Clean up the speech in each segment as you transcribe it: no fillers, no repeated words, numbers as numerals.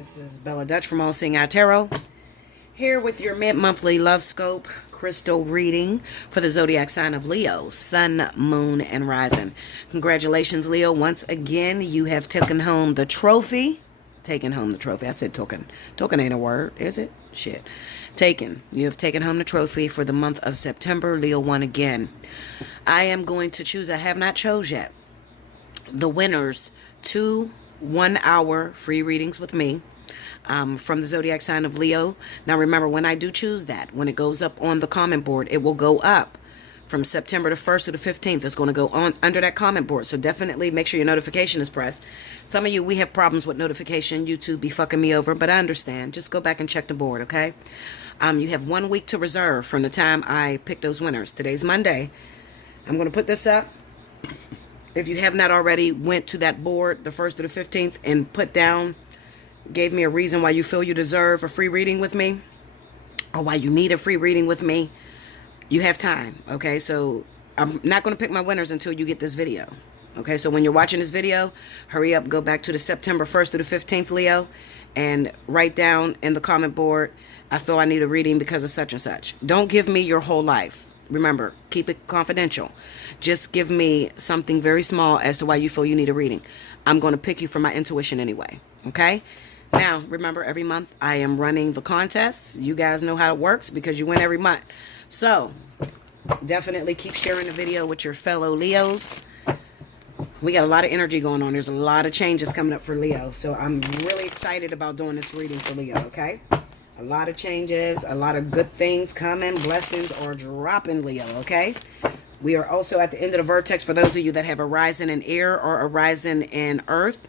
This is Bella Dutch from Allseeingeyetarot, here with your mid-monthly love scope crystal reading for the zodiac sign of Leo, Sun, Moon, and Rising. Congratulations, Leo. Once again, you have taken home the trophy. Taken home the trophy. I said token. Token ain't a word, is it? Shit. Taken. You have taken home the trophy for the month of September. Leo won again. I am going to choose, I have not chose yet, the winners to 1 hour free readings with me from the zodiac sign of Leo. Now remember, when I do choose that, when it goes up on the comment board, it will go up from September the 1st to the 15th. It's going to go on under that comment board. So definitely make sure your notification is pressed. Some of you, we have problems with notification. YouTube be fucking me over, but I understand. Just go back and check the board, okay? You have 1 week to reserve from the time I pick those winners. Today's Monday. I'm going to put this up. If you have not already went to that board, the 1st to the 15th, and put down, gave me a reason why you feel you deserve a free reading with me, or why you need a free reading with me, you have time, okay? So I'm not going to pick my winners until you get this video, okay? So when you're watching this video, hurry up, go back to the September 1st to the 15th, Leo, and write down in the comment board, I feel I need a reading because of such and such. Don't give me your whole life. Remember, keep it confidential. Just give me something very small as to why you feel you need a reading. I'm going to pick you for my intuition anyway, okay? Now, remember, every month I am running the contests. You guys know how it works because you win every month. So, definitely keep sharing the video with your fellow Leos. We got a lot of energy going on. There's a lot of changes coming up for Leo. So, I'm really excited about doing this reading for Leo, okay? A lot of changes, a lot of good things coming. Blessings are dropping, Leo, okay? We are also at the end of the vertex for those of you that have a rising in air or a rising in earth.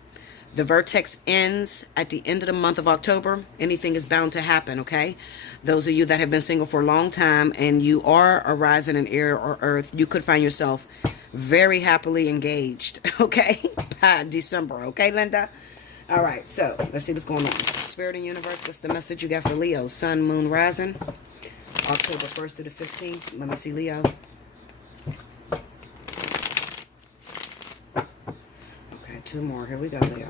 The vertex ends at the end of the month of October. Anything is bound to happen, okay? Those of you that have been single for a long time and you are a rising in air or earth, you could find yourself very happily engaged, okay? By December, okay, Linda? All right, so let's see what's going on. Spirit and universe, what's the message you got for Leo? Sun, Moon, Rising, October 1st to the 15th. Let me see, Leo. Okay, 2 more. Here we go, Leo.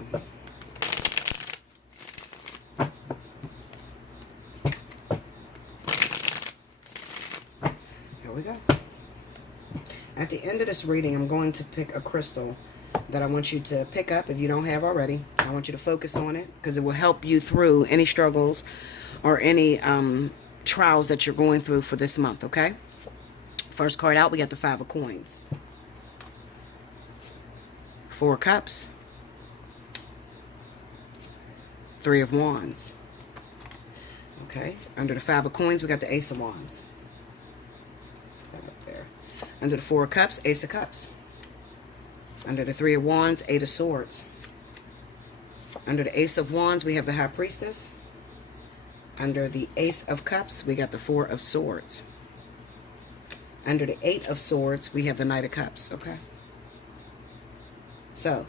Here we go. At the end of this reading, I'm going to pick a crystal that I want you to pick up if you don't have already. I want you to focus on it because it will help you through any struggles or any trials that you're going through for this month, okay? First card out, we got the 5 of coins. 4 cups. 3 of wands. Okay, under the 5 of coins, we got the Ace of wands. Put that up there. Under the 4 of cups, Ace of cups. Under the 3 of wands, 8 of swords. Under the Ace of wands, we have the High Priestess. Under the Ace of cups, we got the 4 of swords. Under the 8 of swords, we have the Knight of cups, okay? So,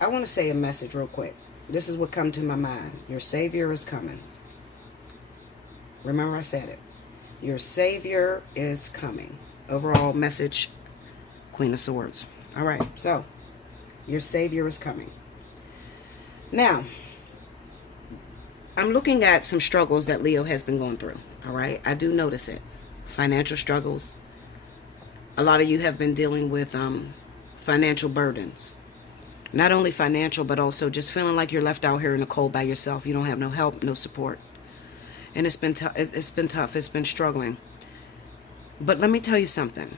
I want to say a message real quick. This is what come to my mind. Your Savior is coming. Remember I said it. Your Savior is coming. Overall message, Queen of Swords. All right, so your Savior is coming. Now, I'm looking at some struggles that Leo has been going through. All right, I do notice it. Financial struggles. A lot of you have been dealing with financial burdens. Not only financial, but also just feeling like you're left out here in the cold by yourself. You don't have no help, no support. And it's been tough. It's been struggling. But let me tell you something.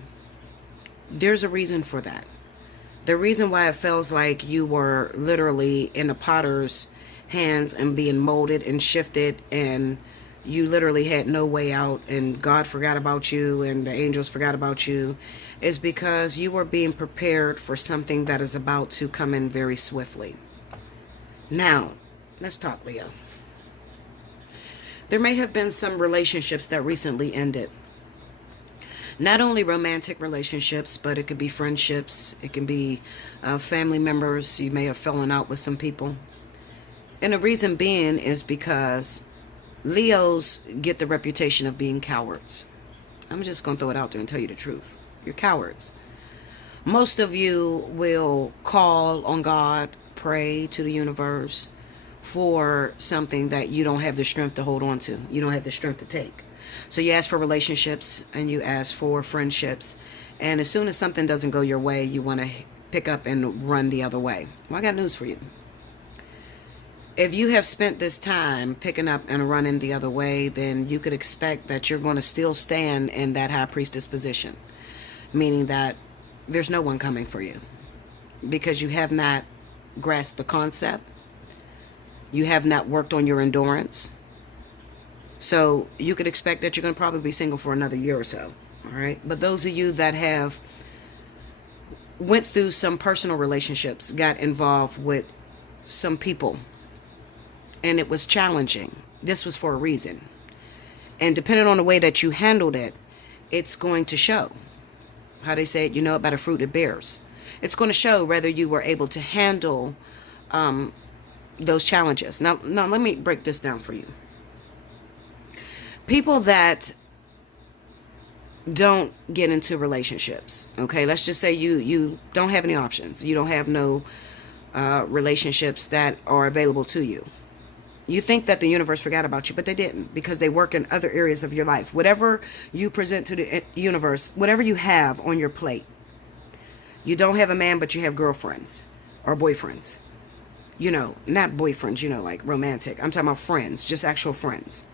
There's a reason for that. The reason why it feels like you were literally in a potter's hands and being molded and shifted, and you literally had no way out, and God forgot about you and the angels forgot about you, is because you were being prepared for something that is about to come in very swiftly. Now, let's talk, Leo. There may have been some relationships that recently ended. Not only romantic relationships, but it could be friendships. It can be family members. You may have fallen out with some people. And the reason being is because Leos get the reputation of being cowards. I'm just going to throw it out there and tell you the truth. You're cowards. Most of you will call on God pray to the universe for something that you don't have the strength to hold on to. You don't have the strength to take. So you ask for relationships and you ask for friendships. And as soon as something doesn't go your way, you want to pick up and run the other way. Well, I got news for you. If you have spent this time picking up and running the other way, then you could expect that you're going to still stand in that high priestess position. Meaning that there's no one coming for you. Because you have not grasped the concept. You have not worked on your endurance. So you could expect that you're going to probably be single for another year or so. All right. But those of you that have went through some personal relationships, got involved with some people, and it was challenging. This was for a reason. And depending on the way that you handled it, it's going to show. How they say it, you know about a fruit it bears. It's going to show whether you were able to handle those challenges. Now, let me break this down for you. People that don't get into relationships, okay? Let's just say you don't have any options. You don't have no relationships that are available to you. You think that the universe forgot about you, but they didn't, because they work in other areas of your life. Whatever you present to the universe, whatever you have on your plate. You don't have a man, but you have girlfriends or boyfriends. You know, not boyfriends, you know, like romantic. I'm talking about friends, just actual friends.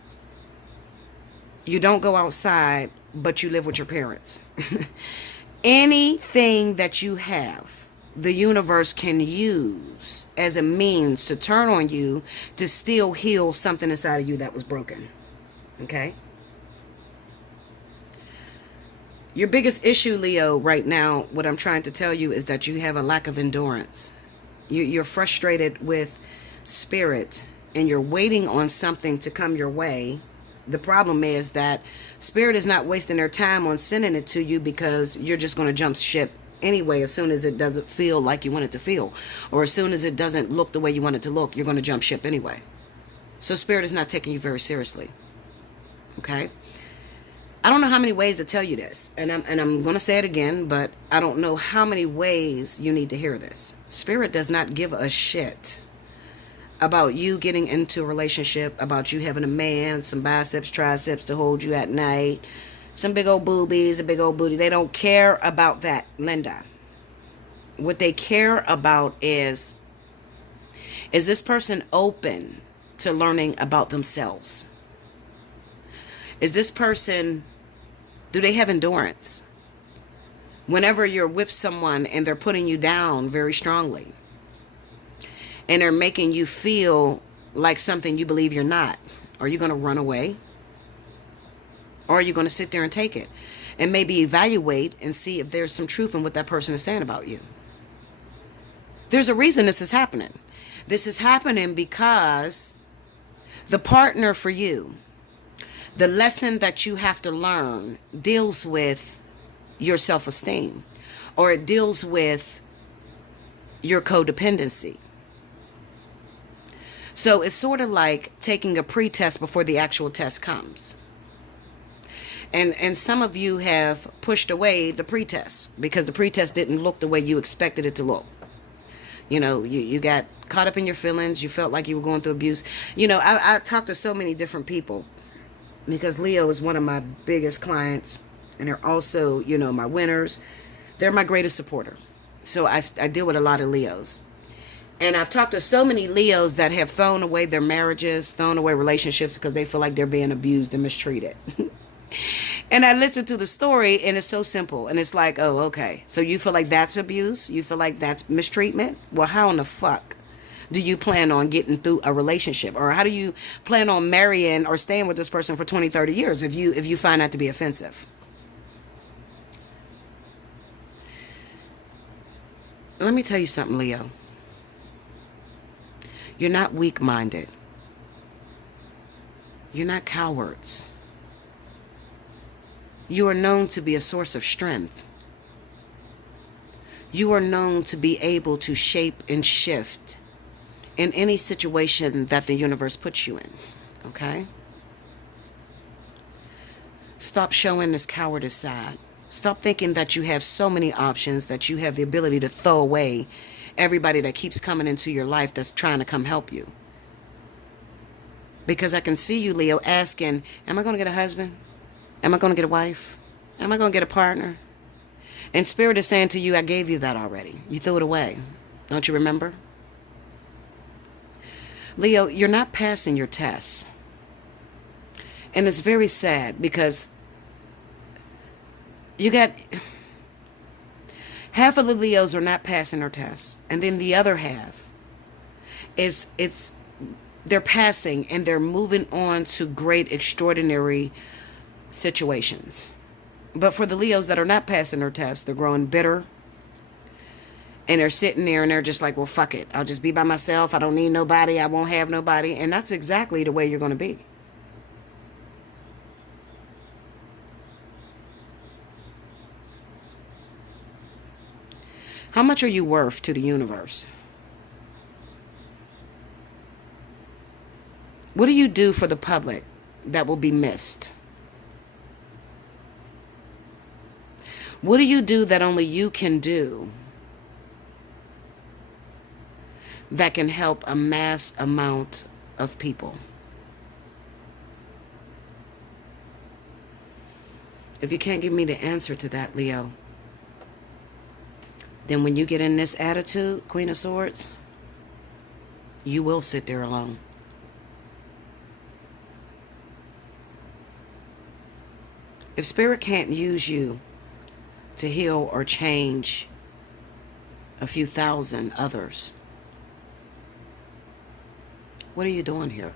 You don't go outside, but you live with your parents. Anything that you have, the universe can use as a means to turn on you to still heal something inside of you that was broken. Okay? Your biggest issue, Leo, right now, what I'm trying to tell you is that you have a lack of endurance. You're frustrated with spirit and you're waiting on something to come your way. The problem is that spirit is not wasting their time on sending it to you because you're just going to jump ship anyway. As soon as it doesn't feel like you want it to feel, or as soon as it doesn't look the way you want it to look, you're going to jump ship anyway. So spirit is not taking you very seriously. Okay? I don't know how many ways to tell you this, and I'm going to say it again, but I don't know how many ways you need to hear this. Spirit does not give a shit about you getting into a relationship, about you having a man, some biceps, triceps to hold you at night, some big old boobies, a big old booty. They don't care about that, Linda. What they care about is this person open to learning about themselves? Is this person, do they have endurance? Whenever you're with someone and they're putting you down very strongly, and they're making you feel like something you believe you're not, are you going to run away? Or are you going to sit there and take it? And maybe evaluate and see if there's some truth in what that person is saying about you. There's a reason this is happening. This is happening because the partner for you, the lesson that you have to learn, deals with your self-esteem, or it deals with your codependency. So it's sort of like taking a pre-test before the actual test comes. And some of you have pushed away the pre-test because the pre-test didn't look the way you expected it to look. You know, you got caught up in your feelings. You felt like you were going through abuse. You know, I talked to so many different people because Leo is one of my biggest clients, and they're also, you know, my winners. They're my greatest supporter. So I deal with a lot of Leos. And I've talked to so many Leos that have thrown away their marriages, thrown away relationships because they feel like they're being abused and mistreated. And I listen to the story, and it's so simple. And it's like, oh, okay. So you feel like that's abuse? You feel like that's mistreatment? Well, how in the fuck do you plan on getting through a relationship? Or how do you plan on marrying or staying with this person for 20, 30 years if you find that to be offensive? Let me tell you something, Leo. You're not weak-minded. You're not cowards. You are known to be a source of strength. You are known to be able to shape and shift in any situation that the universe puts you in. Okay? Stop showing this cowardice side. Stop thinking that you have so many options that you have the ability to throw away everybody that keeps coming into your life that's trying to come help you. Because I can see you, Leo, asking, am I going to get a husband? Am I going to get a wife? Am I going to get a partner? And Spirit is saying to you, I gave you that already. You threw it away. Don't you remember? Leo, you're not passing your tests. And it's very sad because you got half of the Leos are not passing their tests. And then the other half is they're passing and they're moving on to great, extraordinary situations. But for the Leos that are not passing their tests, they're growing bitter. And they're sitting there and they're just like, well, fuck it. I'll just be by myself. I don't need nobody. I won't have nobody. And that's exactly the way you're going to be. How much are you worth to the universe? What do you do for the public that will be missed? What do you do that only you can do that can help a mass amount of people? If you can't give me the answer to that, Leo, then when you get in this attitude, Queen of Swords, you will sit there alone. If Spirit can't use you to heal or change a few thousand others, what are you doing here?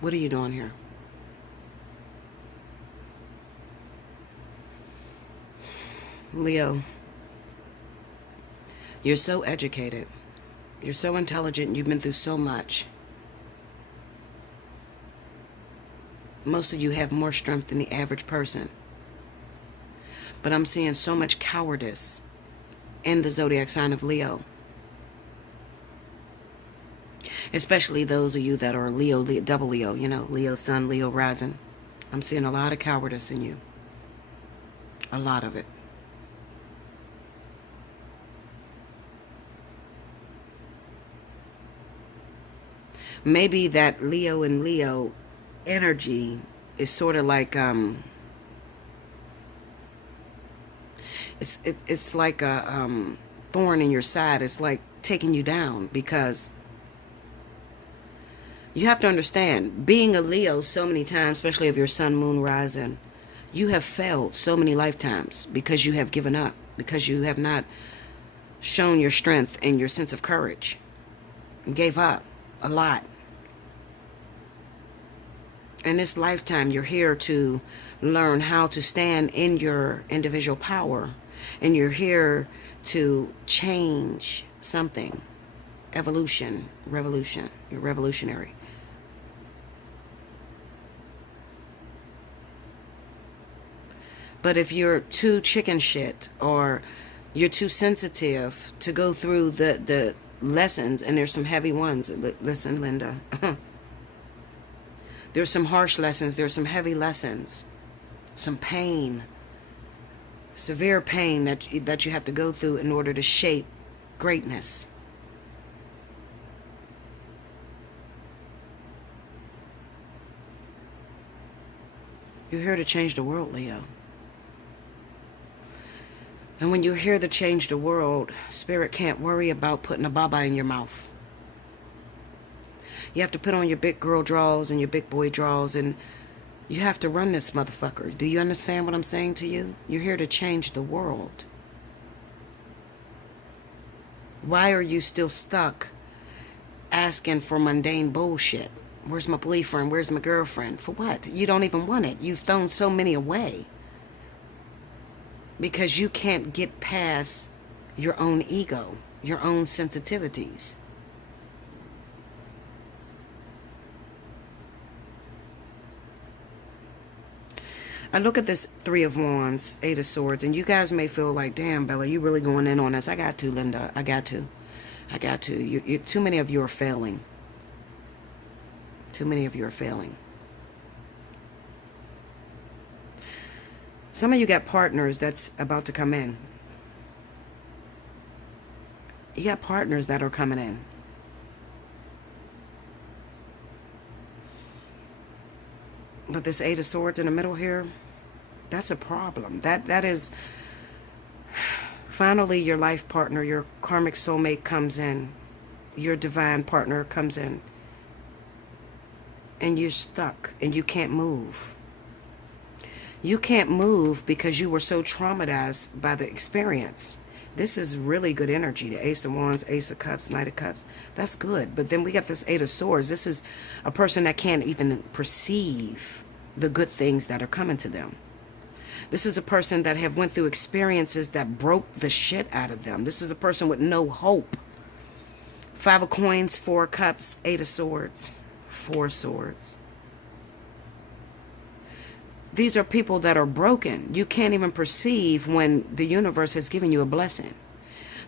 What are you doing here? Leo, you're so educated. You're so intelligent. You've been through so much. Most of you have more strength than the average person. But I'm seeing so much cowardice in the zodiac sign of Leo. Especially those of you that are Leo, double Leo, you know, Leo sun, Leo rising. I'm seeing a lot of cowardice in you. A lot of it. Maybe that Leo and Leo energy is sort of like it's like a thorn in your side. It's like taking you down, because you have to understand, being a Leo so many times, especially if you're sun, moon, rising, you have failed so many lifetimes because you have given up, because you have not shown your strength and your sense of courage. You gave up a lot. In this lifetime, you're here to learn how to stand in your individual power, and you're here to change something. Evolution, revolution. You're revolutionary. But if you're too chicken shit, or you're too sensitive to go through the lessons, and there's some heavy ones. Listen, Linda. There's some harsh lessons. There's some heavy lessons. Some pain. Severe pain that you have to go through in order to shape greatness. You're here to change the world, Leo. And when you're here to change the world, Spirit can't worry about putting a baba in your mouth. You have to put on your big girl drawers and your big boy drawers, and you have to run this motherfucker. Do you understand what I'm saying to you? You're here to change the world. Why are you still stuck asking for mundane bullshit? Where's my boyfriend? Where's my girlfriend? For what? You don't even want it. You've thrown so many away. Because you can't get past your own ego, your own sensitivities. I look at this Three of Wands, Eight of Swords, and you guys may feel like, damn, Bella, you really going in on this. I got to, Linda. I got to. Too many of you are failing. Too many of you are failing. Some of you got partners that's about to come in. You got partners that are coming in. But this Eight of Swords in the middle here, that's a problem. That is, finally your life partner, your karmic soulmate comes in. Your divine partner comes in. And you're stuck and you can't move. You can't move because you were so traumatized by the experience. This is really good energy. The Ace of Wands, Ace of Cups, Knight of Cups. That's good. But then we got this Eight of Swords. This is a person that can't even perceive the good things that are coming to them. This is a person that have went through experiences that broke the shit out of them. This is a person with no hope. Five of Coins, Four of Cups, Eight of Swords, Four of Swords. These are people that are broken. You can't even perceive when the universe has given you a blessing.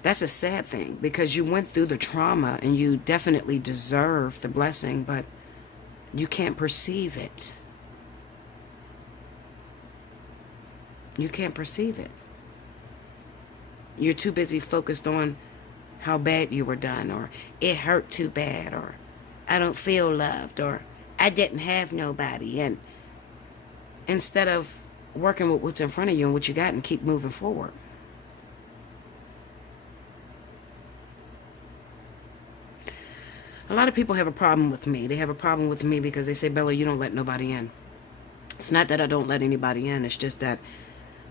That's a sad thing because you went through the trauma and you definitely deserve the blessing, but you can't perceive it. You can't perceive it. You're too busy focused on how bad you were done, or it hurt too bad, or I don't feel loved, or I didn't have nobody. And instead of working with what's in front of you and what you got and keep moving forward. A lot of people have a problem with me. They have a problem with me because they say, Bella, you don't let nobody in. It's not that I don't let anybody in. It's just that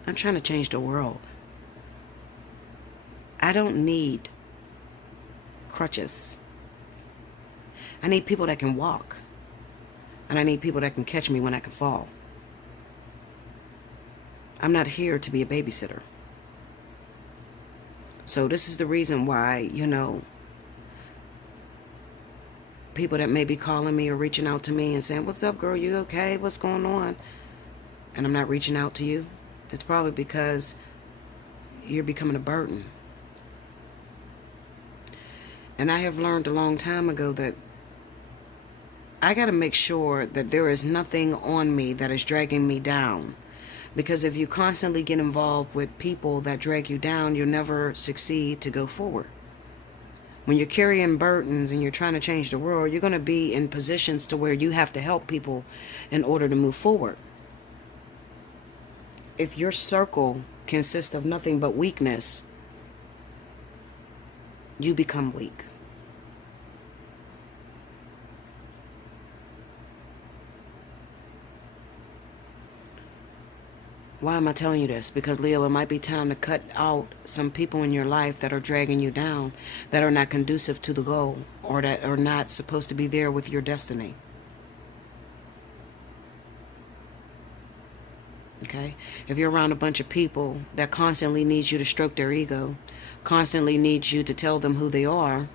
I'm trying to change the world. I don't need crutches. I need people that can walk. And I need people that can catch me when I can fall. I'm not here to be a babysitter. So this is the reason why, people that may be calling me or reaching out to me and saying, what's up, girl? You okay? What's going on? And I'm not reaching out to you. It's probably because you're becoming a burden. And I have learned a long time ago that I got to make sure that there is nothing on me that is dragging me down. Because if you constantly get involved with people that drag you down, you'll never succeed to go forward. When you're carrying burdens and you're trying to change the world, you're going to be in positions to where you have to help people in order to move forward. If your circle consists of nothing but weakness, you become weak. Why am I telling you this? Because, Leo, it might be time to cut out some people in your life that are dragging you down, that are not conducive to the goal, or that are not supposed to be there with your destiny. Okay? If you're around a bunch of people that constantly needs you to stroke their ego, constantly needs you to tell them who they are,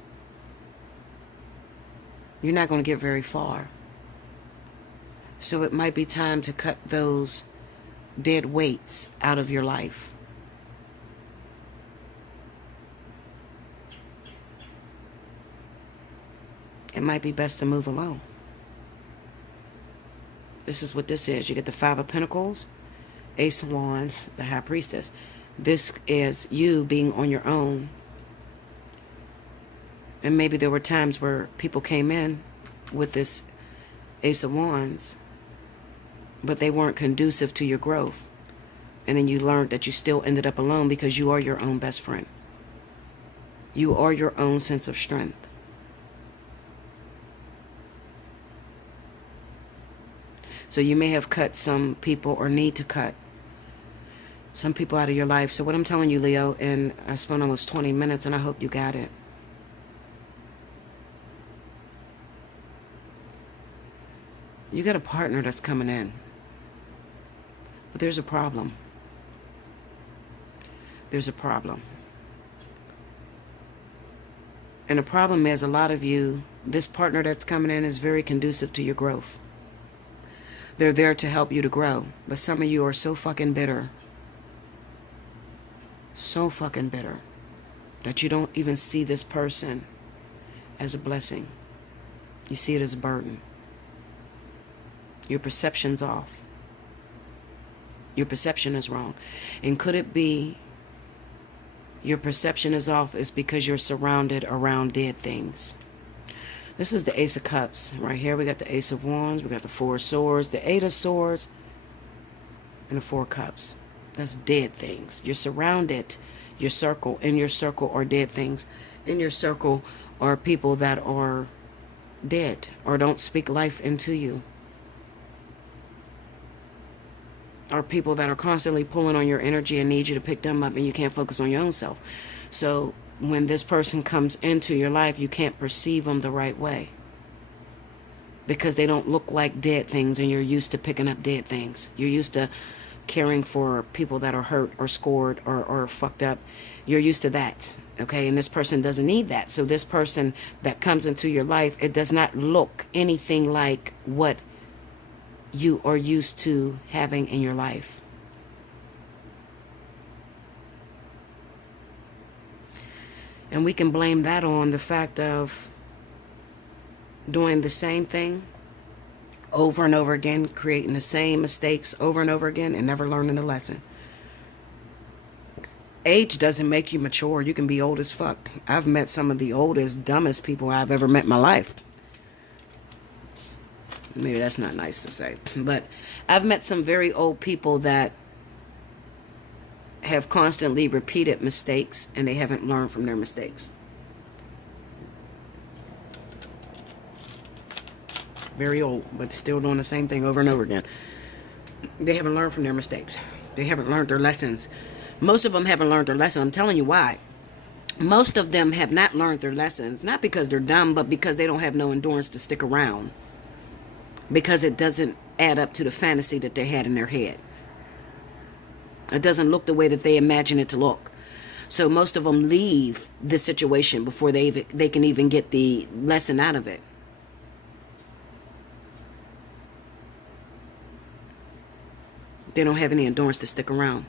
you're not going to get very far. So it might be time to cut those dead weights out of your life. It might be best to move alone. This is what this is. You get the Five of Pentacles, Ace of Wands, the High Priestess. This is you being on your own. And maybe there were times where people came in with this Ace of Wands, but they weren't conducive to your growth. And then you learned that you still ended up alone because you are your own best friend. You are your own sense of strength. So you may have cut some people or need to cut some people out of your life. So what I'm telling you, Leo, and I spent almost 20 minutes and I hope you got it. You got a partner that's coming in. But there's a problem. There's a problem. And the problem is, a lot of you, this partner that's coming in is very conducive to your growth. They're there to help you to grow. But some of you are so fucking bitter. So fucking bitter. That you don't even see this person as a blessing. You see it as a burden. Your perception's off. Your perception is wrong. And could it be your perception is off is because you're surrounded around dead things? This is the Ace of Cups. Right here we got the Ace of Wands. We got the Four of Swords, the Eight of Swords, and the Four of Cups. That's dead things. You're surrounded. Your circle. In your circle are dead things. In your circle are people that are dead or don't speak life into you. Or people that are constantly pulling on your energy and need you to pick them up, and you can't focus on your own self. So when this person comes into your life, you can't perceive them the right way because they don't look like dead things, and you're used to picking up dead things. You're used to caring for people that are hurt or scored or fucked up. You're used to that, okay? And this person doesn't need that. So this person that comes into your life, it does not look anything like what you are used to having in your life. And we can blame that on the fact of doing the same thing over and over again, creating the same mistakes over and over again, and never learning a lesson. Age doesn't make you mature. You can be old as fuck. I've met some of the oldest, dumbest people I've ever met in my life. Maybe that's not nice to say, but I've met some very old people that have constantly repeated mistakes, and they haven't learned from their mistakes. Very old, but still doing the same thing over and over again. They haven't learned from their mistakes. They haven't learned their lessons. Most of them haven't learned their lesson. I'm telling you why. Most of them have not learned their lessons, not because they're dumb, but because they don't have no endurance to stick around. Because it doesn't add up to the fantasy that they had in their head. It doesn't look the way that they imagine it to look. So most of them leave the situation before they can even get the lesson out of it. They don't have any endurance to stick around.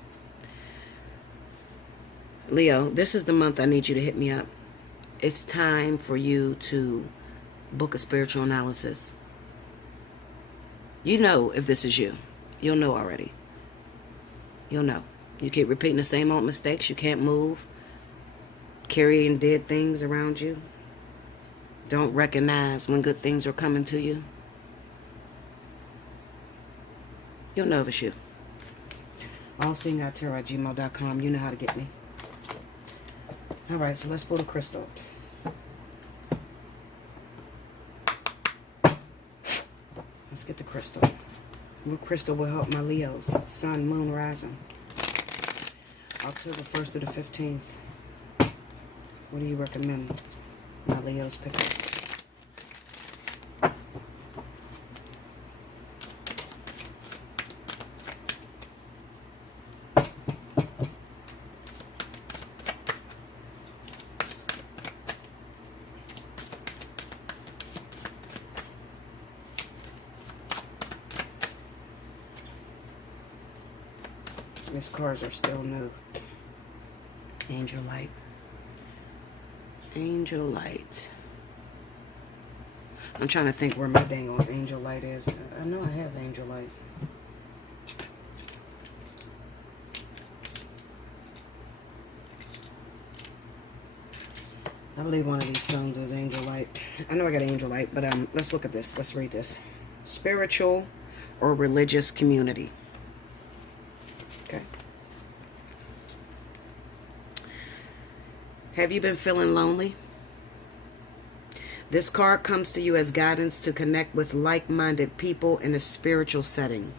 Leo, this is the month I need you to hit me up. It's time for you to book a spiritual analysis. You know if this is you. You'll know already. You'll know. You keep repeating the same old mistakes. You can't move. Carrying dead things around you. Don't recognize when good things are coming to you. You'll know if it's you. Allseeingeyetarot@gmail.com. You know how to get me. Alright, so let's pull the crystal. Let's get the crystal. What crystal will help my Leos? Sun, Moon, Rising. October 1st through the 15th. What do you recommend my Leos pick up? These cards are still new. Angelite. Angelite. I'm trying to think where my dang on Angelite is. I know I have Angelite. I believe one of these stones is Angelite. I know I got Angelite, but let's look at this. Let's read this. Spiritual or religious community. Okay. Have you been feeling lonely? This card comes to you as guidance to connect with like-minded people in a spiritual setting.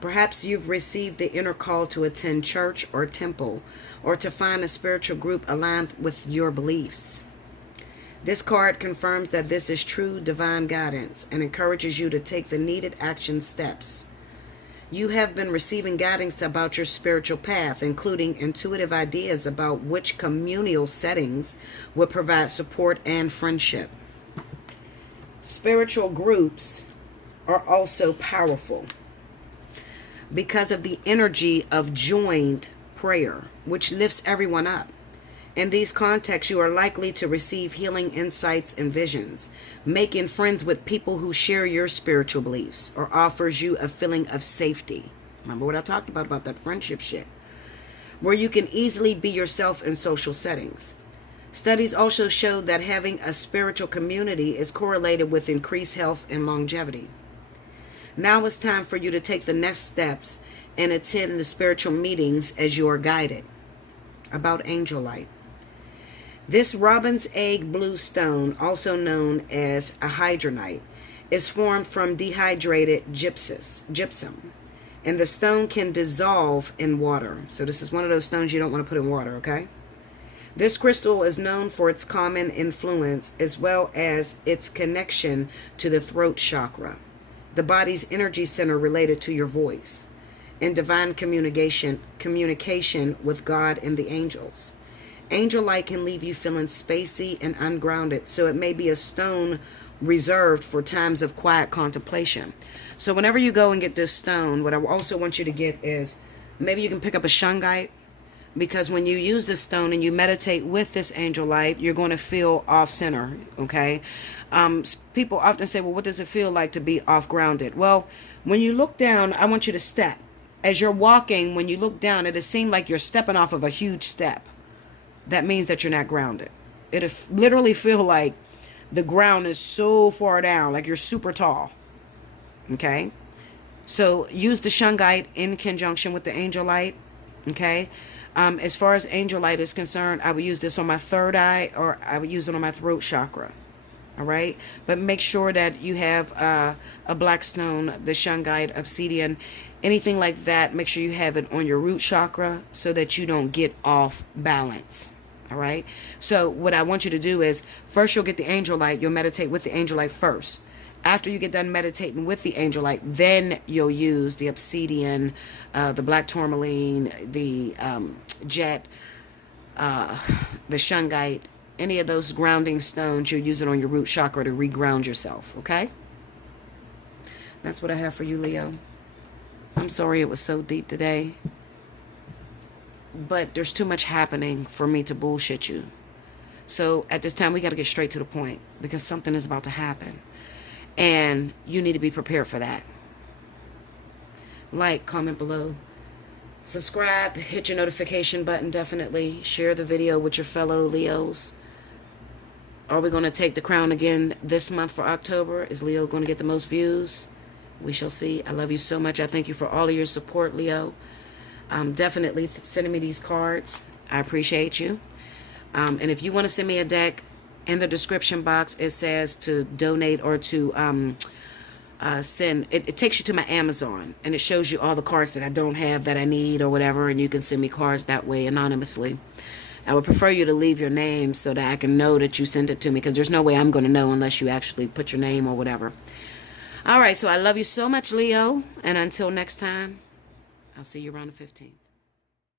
Perhaps you've received the inner call to attend church or temple, or to find a spiritual group aligned with your beliefs. This card confirms that this is true divine guidance and encourages you to take the needed action steps. You have been receiving guidance about your spiritual path, including intuitive ideas about which communal settings would provide support and friendship. Spiritual groups are also powerful because of the energy of joined prayer, which lifts everyone up In these contexts, you are likely to receive healing insights and visions, making friends with people who share your spiritual beliefs or offers you a feeling of safety. Remember what I talked about that friendship shit, where you can easily be yourself in social settings. Studies also show that having a spiritual community is correlated with increased health and longevity. Now it's time for you to take the next steps and attend the spiritual meetings as you are guided. About Angelite. This robin's egg blue stone, also known as a hydronite, is formed from dehydrated gypsum, and the stone can dissolve in water. So this is one of those stones you don't want to put in water, okay? This crystal is known for its calming influence as well as its connection to the throat chakra, the body's energy center related to your voice, and divine communication with God and the angels. Angelite can leave you feeling spacey and ungrounded, so it may be a stone reserved for times of quiet contemplation. So whenever you go and get this stone, what I also want you to get is, maybe you can pick up a shungite, because when you use this stone and you meditate with this Angelite, you're going to feel off center, okay? People often say, well, what does it feel like to be off grounded? Well, when you look down, I want you to step. As you're walking, when you look down, it'll seem like you're stepping off of a huge step. That means that you're not grounded. It'll literally feel like the ground is so far down, like you're super tall. Okay? So use the shungite in conjunction with the Angelite. Okay? As far as Angelite is concerned, I would use this on my third eye, or I would use it on my throat chakra. All right? But make sure that you have a black stone, the shungite, obsidian, anything like that. Make sure you have it on your root chakra so that you don't get off balance. All right. So what I want you to do is, first you'll get the Angelite. You'll meditate with the Angelite first. After you get done meditating with the Angelite, then you'll use the obsidian, the black tourmaline, the jet, the shungite, any of those grounding stones. You'll use it on your root chakra to reground yourself. Okay. That's what I have for you, Leo. I'm sorry it was so deep today, but there's too much happening for me to bullshit you. So at this time, we got to get straight to the point, because something is about to happen, and you need to be prepared for that. Like, comment below, subscribe, hit your notification button, definitely share the video with your fellow Leos. Are we going to take the crown again this month for October? Is Leo going to get the most views? We shall see. I love you so much. I thank you for all of your support, Leo. Definitely sending me these cards. I appreciate you. And if you want to send me a deck, in the description box it says to donate or to send. It takes you to my Amazon, and it shows you all the cards that I don't have that I need or whatever, and you can send me cards that way anonymously. I would prefer you to leave your name so that I can know that you sent it to me, because there's no way I'm going to know unless you actually put your name or whatever. All right, so I love you so much, Leo, and until next time, I'll see you around the 15th.